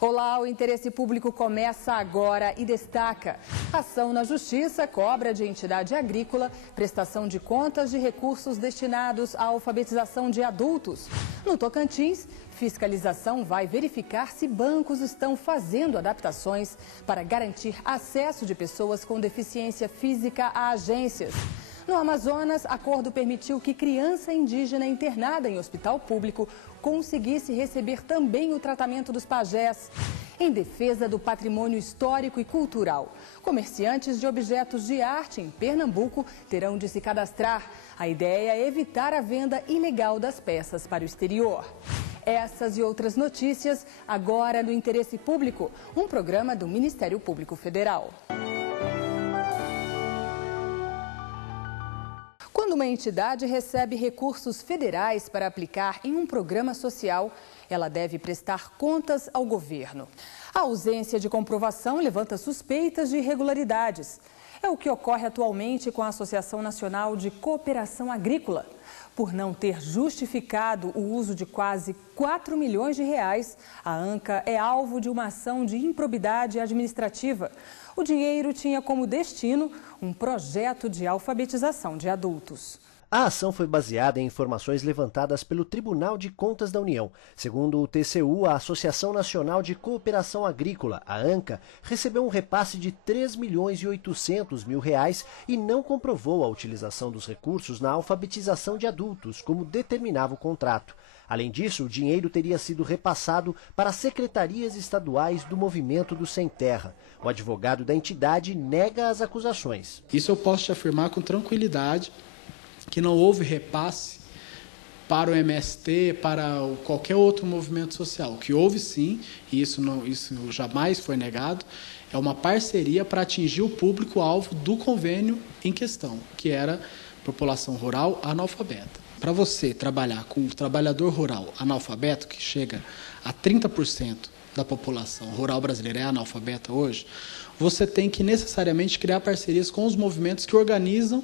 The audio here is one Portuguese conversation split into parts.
Olá, o Interesse Público começa agora e destaca: ação na Justiça cobra de entidade agrícola prestação de contas de recursos destinados à alfabetização de adultos. No Tocantins, fiscalização vai verificar se bancos estão fazendo adaptações para garantir acesso de pessoas com deficiência física a agências. No Amazonas, acordo permitiu que criança indígena internada em hospital público conseguisse receber também o tratamento dos pajés. Em defesa do patrimônio histórico e cultural, comerciantes de objetos de arte em Pernambuco terão de se cadastrar. A ideia é evitar a venda ilegal das peças para o exterior. Essas e outras notícias agora no Interesse Público, um programa do Ministério Público Federal. Quando uma entidade recebe recursos federais para aplicar em um programa social, ela deve prestar contas ao governo. A ausência de comprovação levanta suspeitas de irregularidades. É o que ocorre atualmente com a Associação Nacional de Cooperação Agrícola. Por não ter justificado o uso de quase 4 milhões de reais, a ANCA é alvo de uma ação de improbidade administrativa. O dinheiro tinha como destino um projeto de alfabetização de adultos. A ação foi baseada em informações levantadas pelo Tribunal de Contas da União. Segundo o TCU, a Associação Nacional de Cooperação Agrícola, a ANCA, recebeu um repasse de R$ 3.800.000 e não comprovou a utilização dos recursos na alfabetização de adultos, como determinava o contrato. Além disso, o dinheiro teria sido repassado para secretarias estaduais do Movimento do Sem Terra. O advogado da entidade nega as acusações. Isso eu posso te afirmar com tranquilidade, que não houve repasse para o MST, para qualquer outro movimento social. O que houve sim, e isso jamais foi negado, é uma parceria para atingir o público-alvo do convênio em questão, que era população rural analfabeta. Para você trabalhar com um trabalhador rural analfabeto, que chega a 30% da população rural brasileira é analfabeta hoje, você tem que necessariamente criar parcerias com os movimentos que organizam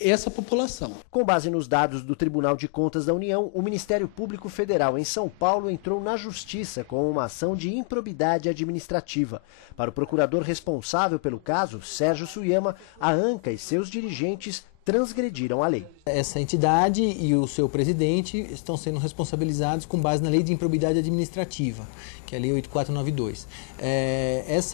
essa população. Com base nos dados do Tribunal de Contas da União, o Ministério Público Federal em São Paulo entrou na Justiça com uma ação de improbidade administrativa. Para o procurador responsável pelo caso, Sérgio Suyama, a ANCA e seus dirigentes transgrediram a lei. Essa entidade e o seu presidente estão sendo responsabilizados com base na lei de improbidade administrativa, que é a lei 8492.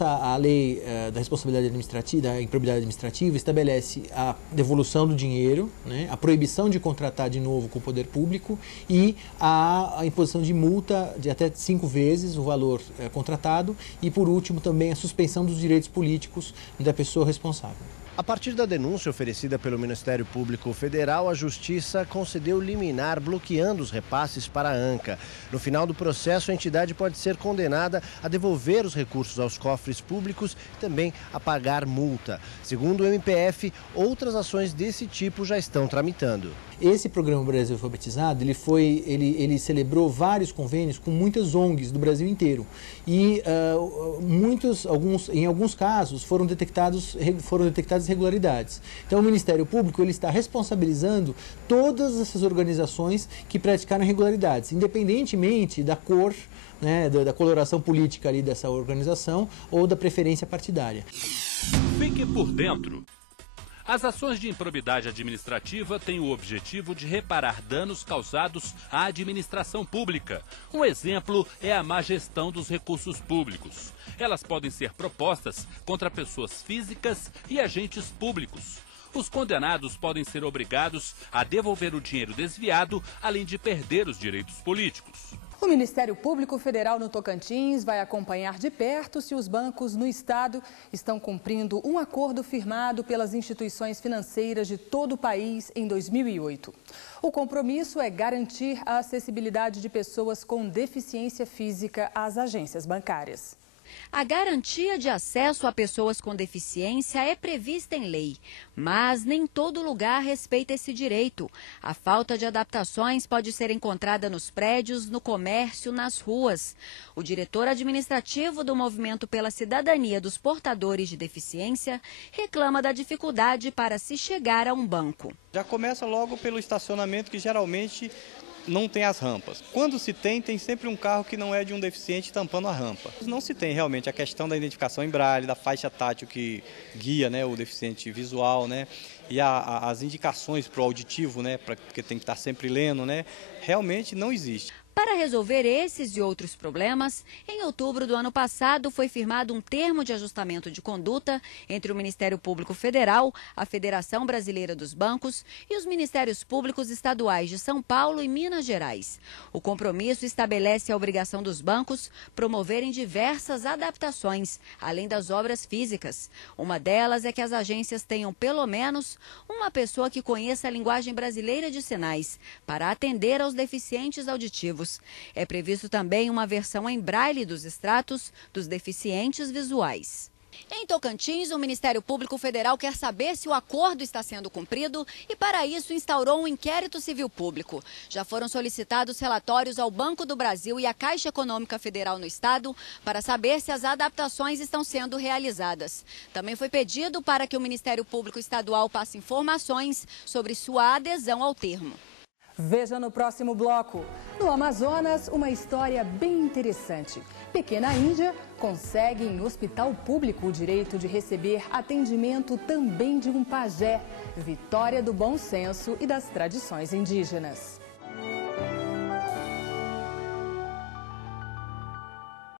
A lei da responsabilidade administrativa, da improbidade administrativa, estabelece a devolução do dinheiro, né, a proibição de contratar de novo com o poder público e a imposição de multa de até 5 vezes o valor contratado e, por último, também a suspensão dos direitos políticos da pessoa responsável. A partir da denúncia oferecida pelo Ministério Público Federal, a Justiça concedeu liminar bloqueando os repasses para a ANCA. No final do processo, a entidade pode ser condenada a devolver os recursos aos cofres públicos e também a pagar multa. Segundo o MPF, outras ações desse tipo já estão tramitando. Esse programa Brasil Alfabetizado, ele celebrou vários convênios com muitas ONGs do Brasil inteiro. E em alguns casos foram detectadas irregularidades. Então o Ministério Público ele está responsabilizando todas essas organizações que praticaram irregularidades, independentemente da cor, né, da coloração política ali dessa organização ou da preferência partidária. Fique por dentro. As ações de improbidade administrativa têm o objetivo de reparar danos causados à administração pública. Um exemplo é a má gestão dos recursos públicos. Elas podem ser propostas contra pessoas físicas e agentes públicos. Os condenados podem ser obrigados a devolver o dinheiro desviado, além de perder os direitos políticos. O Ministério Público Federal no Tocantins vai acompanhar de perto se os bancos no estado estão cumprindo um acordo firmado pelas instituições financeiras de todo o país em 2008. O compromisso é garantir a acessibilidade de pessoas com deficiência física às agências bancárias. A garantia de acesso a pessoas com deficiência é prevista em lei, mas nem todo lugar respeita esse direito. A falta de adaptações pode ser encontrada nos prédios, no comércio, nas ruas. O diretor administrativo do Movimento pela Cidadania dos Portadores de Deficiência reclama da dificuldade para se chegar a um banco. Já começa logo pelo estacionamento, que geralmente não tem as rampas. Quando se tem sempre um carro que não é de um deficiente tampando a rampa. Não se tem realmente a questão da identificação em braille, da faixa tátil que guia, né, o deficiente visual, né, e as indicações para o auditivo, né, porque tem que estar sempre lendo, né, realmente não existe. Para resolver esses e outros problemas, em outubro do ano passado foi firmado um termo de ajustamento de conduta entre o Ministério Público Federal, a Federação Brasileira dos Bancos e os Ministérios Públicos Estaduais de São Paulo e Minas Gerais. O compromisso estabelece a obrigação dos bancos promoverem diversas adaptações, além das obras físicas. Uma delas é que as agências tenham pelo menos uma pessoa que conheça a linguagem brasileira de sinais para atender aos deficientes auditivos. É previsto também uma versão em braille dos extratos dos deficientes visuais. Em Tocantins, o Ministério Público Federal quer saber se o acordo está sendo cumprido e, para isso, instaurou um inquérito civil público. Já foram solicitados relatórios ao Banco do Brasil e à Caixa Econômica Federal no Estado para saber se as adaptações estão sendo realizadas. Também foi pedido para que o Ministério Público Estadual passe informações sobre sua adesão ao termo. Veja no próximo bloco. No Amazonas, uma história bem interessante. Pequena Índia consegue em hospital público o direito de receber atendimento também de um pajé. Vitória do bom senso e das tradições indígenas.